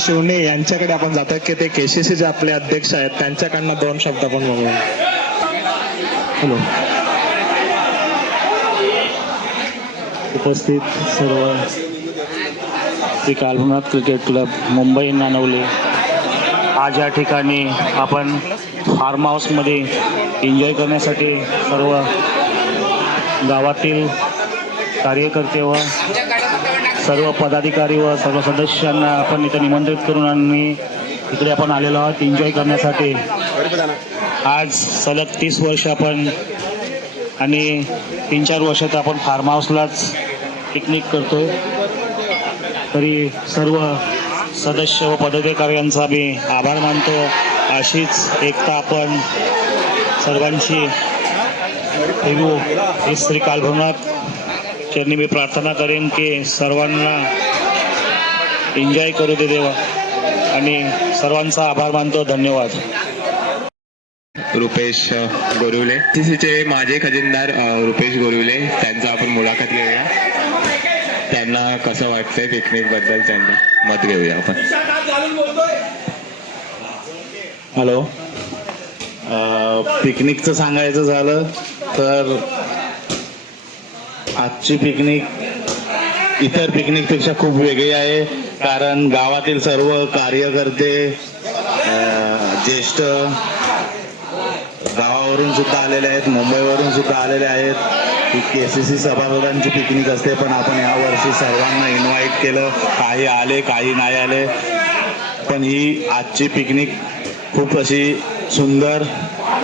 शिवणे यांच्याकडे आपण जातो की ते केसीसीचे आपले अध्यक्ष आहेत, त्यांच्याकडनं 2 शब्द आपण बघूया. हॅलो. उपस्थित सर्व श्री कालभनाथ क्रिकेट क्लब मुंबई नानवले, आज या ठिकाणी आपण फार्म हाऊसमध्ये एन्जॉय करण्यासाठी सर्व गावातील कार्यकर्ते व सर्व पदाधिकारी व सर्व सदस्यांना आपण इथे निमंत्रित करून आणि इकडे आपण आलेलो आहोत एन्जॉय करण्यासाठी. आज सलग 30 वर्ष आपण आणि 3-4 वर्षात आपण फार्म हाऊसलाच पिकनिक करतोय. तरी सर्व सदस्य व पदाधिकाऱ्यांचा मी आभार मानतो. अशीच एकता आपण सर्वांची ठेवू हे श्री कालभनाथ चरणी मी प्रार्थना करेन की सर्वांना एन्जॉय करू दे देवा, आणि सर्वांचा आभार मानतो. धन्यवाद. रुपेश गोरिवले, सीसीचे माझे खजिनदार रुपेश गोरिवले, त्यांचा आपण मुलाखत घेऊया. त्यांना कसं वाटतंय पिकनिक बद्दल त्यांचं मत घेऊया आपण. हॅलो. पिकनिकचं सांगायचं झालं तर आजची पिकनिक इतर पिकनिकपेक्षा खूप वेगळी आहे. कारण गावातील सर्व कार्यकर्ते, ज्येष्ठ गावावरून सुद्धा आलेले आहेत, मुंबईवरून सुद्धा आलेले आहेत. ही KCC सभासदांची पिकनिक असते, पण आपण यावर्षी सर्वांना इन्व्हाइट केलं. काही आले, काही नाही आले, पण ही आजची पिकनिक खूप अशी सुंदर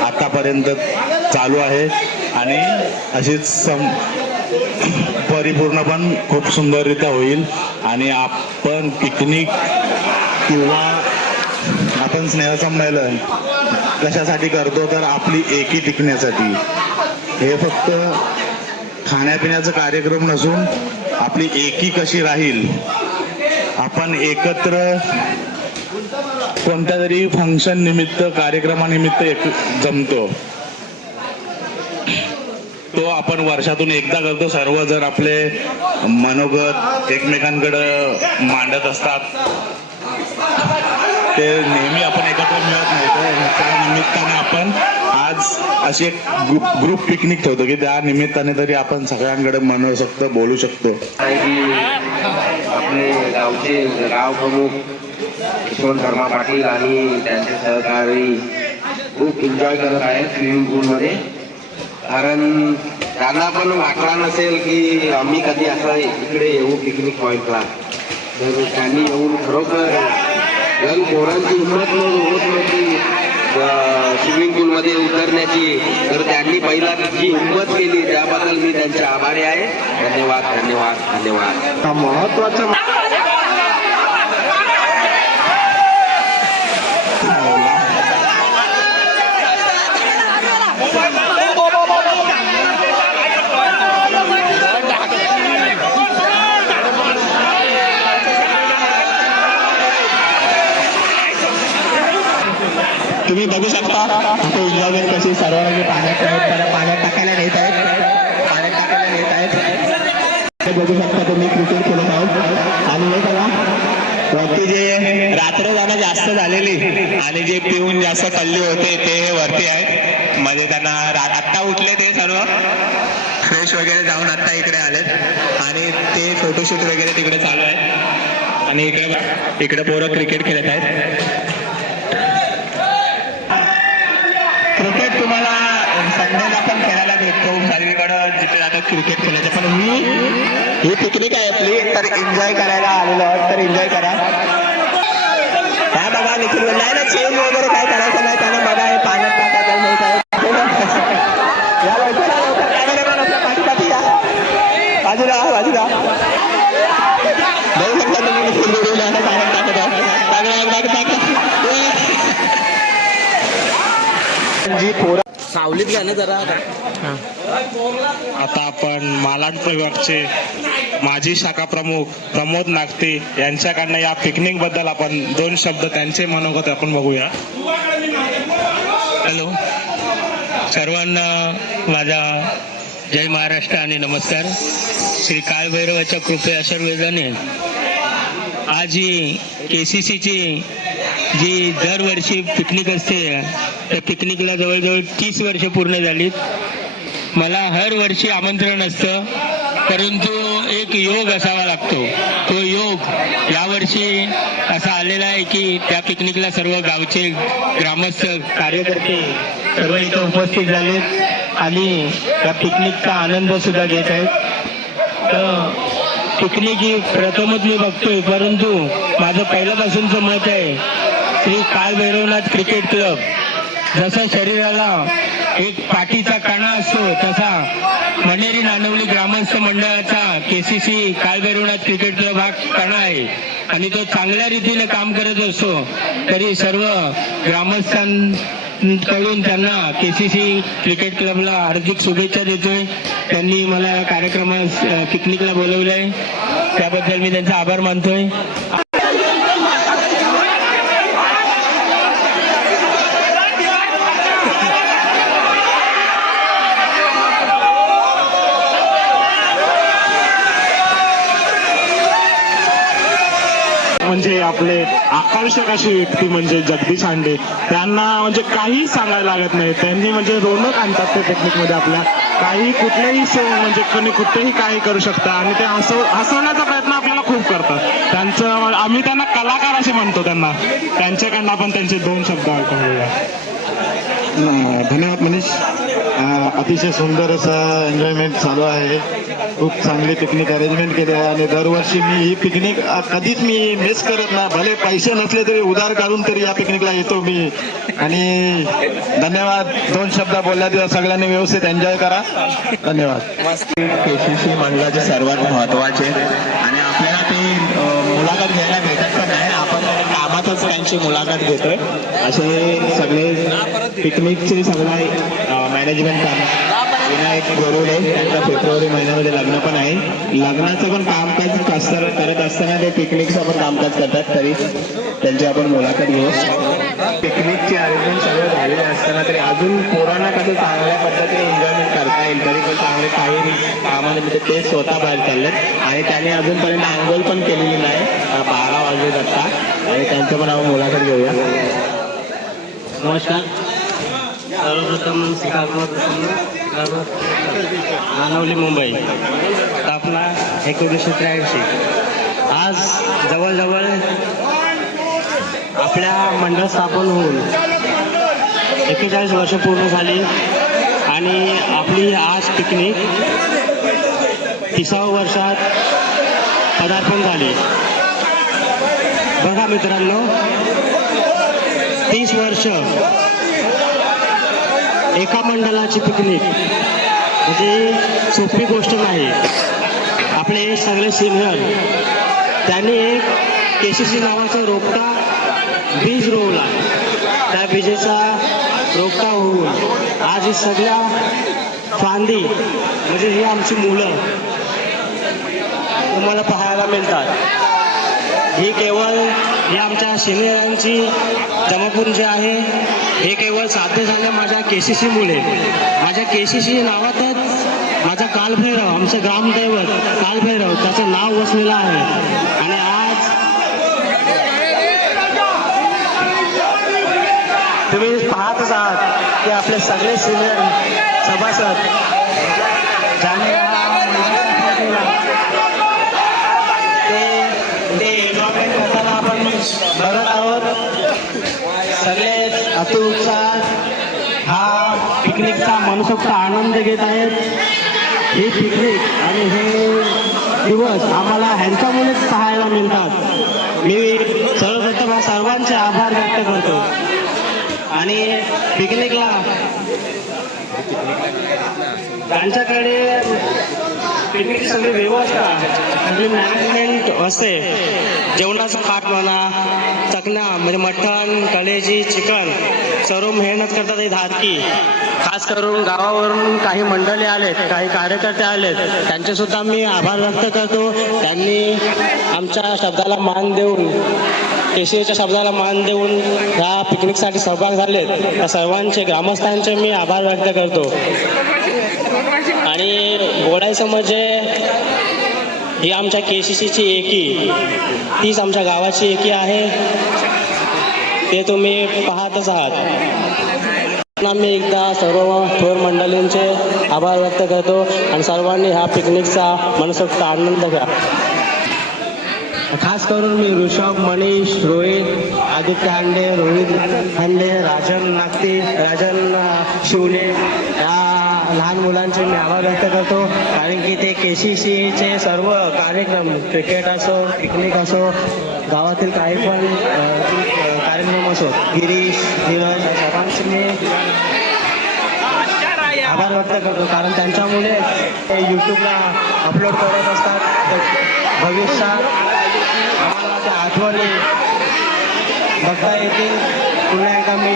आतापर्यंत चालू आहे आणि अशीच परिपूर्ण पण खूप सुंदररित्या होईल. आणि आपण पिकनिक किंवा आपण स्नेहसंमेलन कशासाठी करतो तर आपली एकी टिकण्यासाठी. हे फक्त खाण्यापिण्याचा कार्यक्रम नसून आपली एकी कशी राहील, आपण एकत्र कोणत्या तरी फंक्शन निमित्त, कार्यक्रमानिमित्त जमतो, तो आपण वर्षातून एकदा करतो. सर्वजण आपले मनोगत एकमेकांकडे मांडत असतात, ते नेहमी आपण एकत्र मिळत नाही. तर त्या निमित्ताने आपण आज अशी एक ग्रुप पिकनिक ठेवतो की त्या निमित्ताने तरी आपण सगळ्यांकडे म्हणू शकतो, बोलू शकतो. आपले गावचे गाव प्रमुख यशवंत शर्मा पाटील आणि त्यांचे सहकारी खूप एन्जॉय करत आहेत स्विमिंग पूलमध्ये. कारण त्यांना पण वाटला नसेल की आम्ही कधी असं इकडे येऊ पिकनिक पॉईंटला. तर त्यांनी येऊन खरोखर यंग पोरांची हिंमत होत नव्हती स्विमिंग पूलमध्ये उतरण्याची, तर त्यांनी पहिला जी हिंमत केली त्याबद्दल मी त्यांचे आभारी आहे. धन्यवाद धन्यवाद धन्यवाद. महत्वाचं तुम्ही बघू शकता एन्जॉयमेंट कशी सर्वांना पाण्यात टाकायला नेत आहेत. ते बघू शकता तुम्ही क्रिकेट खेळत आहोत. आणि हे बघा वरती जे रात्र जाणं जास्त झालेली आणि जे पिऊन जास्त कल्ले होते ते वरती आहेत. म्हणजे त्यांना आत्ता उठले ते सर्व फ्रेश वगैरे जाऊन आत्ता इकडे आलेत आणि ते फोटोशूट वगैरे तिकडे चालू आहे. आणि इकडे पोरं क्रिकेट खेळत आहेत. क्रिकेट तुम्हाला संडेला पण खेळायला भेटतो सगळीकडं जिथे जातात क्रिकेट खेळायचं. पण ही पिकनिक आहे आपली, तर एन्जॉय करायला आलेलो आहोत, तर एन्जॉय करा. काय बघा निखिल नाही ना चेंज वगैरे काय करायचं नाही, त्याने बघा हे पाण्यात टाकायचं नाही काय. या लवकर कॅमेरामॅन आपल्या पाठीपाठी या, बाजूला बाजूला बघू शकता तुम्ही निखिल पाण्यात टाकत आहोत. जी पोरं सावलीत घ्या ना जरा. आता आपण मालाड विभागचे माजी शाखा प्रमुख प्रमोद नागते यांच्याकडनं या पिकनिक बद्दल आपण 2 शब्द त्यांचे मनोगत आपण बघूया. हॅलो, सर्वांना माझा जय महाराष्ट्र आणि नमस्कार. श्री काळभैरवाच्या कृपे आशीर्वादाने आज ही KCCची जी दरवर्षी पिकनिक असते त्या पिकनिकला जवळजवळ 30 वर्ष पूर्ण झालीत. मला हर वर्षी आमंत्रण असतं, परंतु एक योग असावा लागतो. तो योग यावर्षी असा आलेला आहे की त्या पिकनिकला सर्व गावचे ग्रामस्थ कार्यकर्ते सर्व इथं उपस्थित झालेत आणि त्या पिकनिकचा आनंद सुद्धा घेत आहेत. तर पिकनिक ही प्रथमच मी बघतोय, परंतु माझं पहिल्यापासूनचं मत आहे श्री कालभैरवनाथ क्रिकेट क्लब जसा शरीराला एक पाठीचा कणा असतो तसा मनेरी नानवली ग्रामस्थ मंडळाचा KCC कालभैरवनाथ क्रिकेट क्लब हा कणा आहे आणि तो चांगल्या रीतीने काम करत असतो. तरी सर्व ग्रामस्थांकडून त्यांना KCC क्रिकेट क्लबला हार्दिक शुभेच्छा देतोय. त्यांनी मला कार्यक्रमास पिकनिकला बोलवलंय त्याबद्दल मी त्यांचा आभार मानतोय. म्हणजे आपले आकर्षक अशी व्यक्ती म्हणजे जगदीश हांडे, त्यांना म्हणजे काही सांगायला लागत नाही. त्यांनी म्हणजे रोनक आणतात ते पिकनिकमध्ये आपल्या. काही कुठलेही शो म्हणजे कोणी कुठेही काही करू शकतात आणि ते हसवण्याचा प्रयत्न आपल्याला खूप करतात. त्यांचं आम्ही त्यांना कलाकार असे म्हणतो. त्यांच्याकडनं आपण त्यांचे 2 शब्द ऐकून घेऊया. धन्यवाद मनीष. अतिशय सुंदर असं एन्जॉयमेंट चालू आहे. खूप चांगली पिकनिक अरेंजमेंट केली आहे आणि दरवर्षी मी ही पिकनिक कधीच मी मिस करत ना. भले पैसे नसले तरी उधार काढून तरी या पिकनिकला येतो मी. आणि धन्यवाद. 2 शब्द बोलल्या तेव्हा सगळ्यांनी व्यवस्थित एन्जॉय करा. धन्यवाद. KCC मंडळाचे सर्वात महत्वाचे आणि आपल्याला ते मुलाखत घ्यायला भेटत पण आहे. आपण कामातच त्यांची मुलाखत घेतोय. असे सगळे पिकनिकचे सगळे मॅनेजमेंट करणार विनायक गोरुडे, त्यांचा फेब्रुवारी महिन्यामध्ये लग्न पण आहे. लग्नाचं पण कामकाज करत असताना ते पिकनिकचं पण कामकाज करतात. तरी त्यांची आपण मुलाखत घेऊ. पिकनिकचे अरेंजमेंट सगळं झालेले असताना तरी अजून पोरांना कसं चांगल्या पद्धतीने एन्जॉयमेंट करता येईल तरी पण चांगले काही कामानिमित्त ते स्वतः बाहेर चाललेत आणि त्यांनी अजूनपर्यंत आंघोळ पण केलेली नाही. 12 वाजले आता आणि त्यांचं पण आपण मुलाखत घेऊया. नमस्कार. सर्वप्रथम नानवली मुंबई स्थापना 1983. आज जवळजवळ आपल्या मंडळ स्थापन होऊन 41 वर्ष पूर्ण झाली आणि आपली आज पिकनिक 30व्या वर्षात पदार्पण झाली. बघा मित्रांनो, 30 वर्ष एका मंडळाची पिकनिक म्हणजे सोपी गोष्ट नाही. आपले सगळे सिनियर त्यांनी एक KCC नावाचा रोपटा बीज रोवला. त्या बीजेचा रोपटा होऊन आज ही सगळ्या फांदी म्हणजे ही आमची मुलं तुम्हाला पाहायला मिळतात. ही केवळ ही आमच्या सिनियरांची जमापुंजी आहे. हे केवळ साध्य झालं माझ्या KCC मुळे. माझ्या KCC नावातच माझा कालभैरव, आमचं ग्रामदैवत कालभैरव, त्याचं नाव वसलेलं आहे. आणि आज तुम्ही पाहतच आहात की आपले सगळे सिनियर सभासद ज्यांनी ते एन्जॉयमेंट करताना आपण बघत आहोत. सगळे अतिउत्साह हा पिकनिकचा मनसोक्त आनंद घेत आहेत. ही पिकनिक आणि हे दिवस आम्हाला ह्यांच्यामुळेच पाहायला मिळतात. मी सर्वप्रथम सर्वांचे आभार व्यक्त करतो. आणि पिकनिकला त्यांच्याकडे पिकनिकची सगळी व्यवस्था सगळी मॅनेजमेंट असते. जेवणाचा पाठ म्हणा, चकना म्हणजे मटण, कलेजी, चिकन सर्व मेहनत करतात ही धारकी. खास करून गावावरून काही मंडळी आलेत, काही कार्यकर्ते आलेत, त्यांचे सुद्धा मी आभार व्यक्त करतो. त्यांनी आमच्या शब्दाला मान देऊन, KCCच्या शब्दाला मान देऊन ह्या पिकनिकसाठी सहभाग झालेत. त्या सर्वांचे ग्रामस्थांचे मी आभार व्यक्त करतो. आणि बोलायचं म्हणजे ही आमच्या KCCची एकी, तीच आमच्या गावाची एकी आहे, ते तुम्ही पाहतच आहात. आम्ही एकदा सर्व थोर मंडळींचे आभार व्यक्त करतो आणि सर्वांनी ह्या पिकनिकचा मनसोक्त आनंद घ्या. खास करून मी ऋषभ, मनीष, रोहित, आदित्य हांडे, रोहित हांडे, राजन नागती, राजन शिवले या लहान मुलांचे मी आभार व्यक्त करतो, कारण की ते KCCचे सर्व कार्यक्रम, क्रिकेट असो, पिकनिक असो, गावातील काही पण कार्यक्रम असो, गिरीश, धीरज या सर्वांचे मी आभार व्यक्त करतो, कारण त्यांच्यामुळे ते यूट्यूबला अपलोड करत असतात. भविष्यात आम्हाला त्या आठवणी बघता येतील. पुन्हा एकदा मी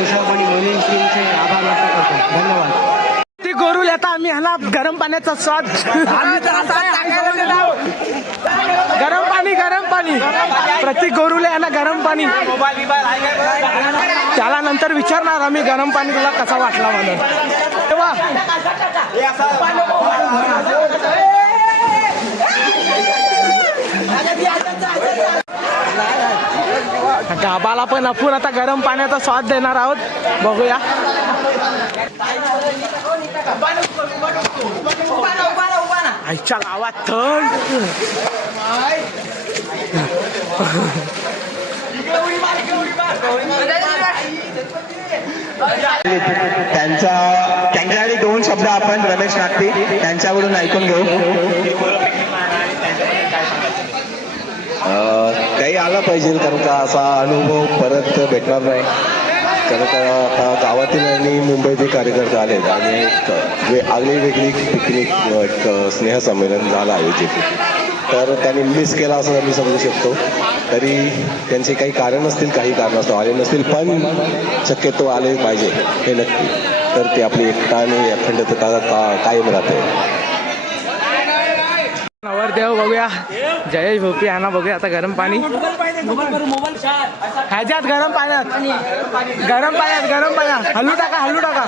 ऋषभ आणि मनीष टीमचे आभार व्यक्त करतो. धन्यवाद. ती गोरुल आता आम्ही ह्याला गरम पाण्याचा स्वाद गरम पाणी प्रत्येक गोरुले ह्याला गरम पाणी, त्याला नंतर विचारणार आम्ही गरम पाणी तुला कसा वाटला म्हणून. तेव्हा गाबाला पण आपण आता गरम पाण्याचा स्वाद देणार आहोत. बघूया. आईच्या गावात थंड. त्यांच्यासाठी 2 शब्द आपण रमेश नागती त्यांच्याकडून ऐकून घेऊ. काही आला पाहिजे, कारण का असा अनुभव परत भेटणार नाही. कारण का आता गावातील आणि मुंबईतील कार्यकर्ते आलेत आणि एक आगळी वेगळी पिकनिक स्नेहसंमेलन झालं आयोजित, तर त्यांनी मिस केला असं मी समजू शकतो. तरी त्यांचे काही कारण असतील, काही कारणास्तव आले नसतील, पण शक्यतो आले पाहिजे हे नक्की. तर ते आपली एकता आणि अखंडता कायम राहते. नवरदेव बघूया, जयेश भोपी यांना बघूया आता गरम पाणी ह्याच्यात गरम पाण्यात हलू टाका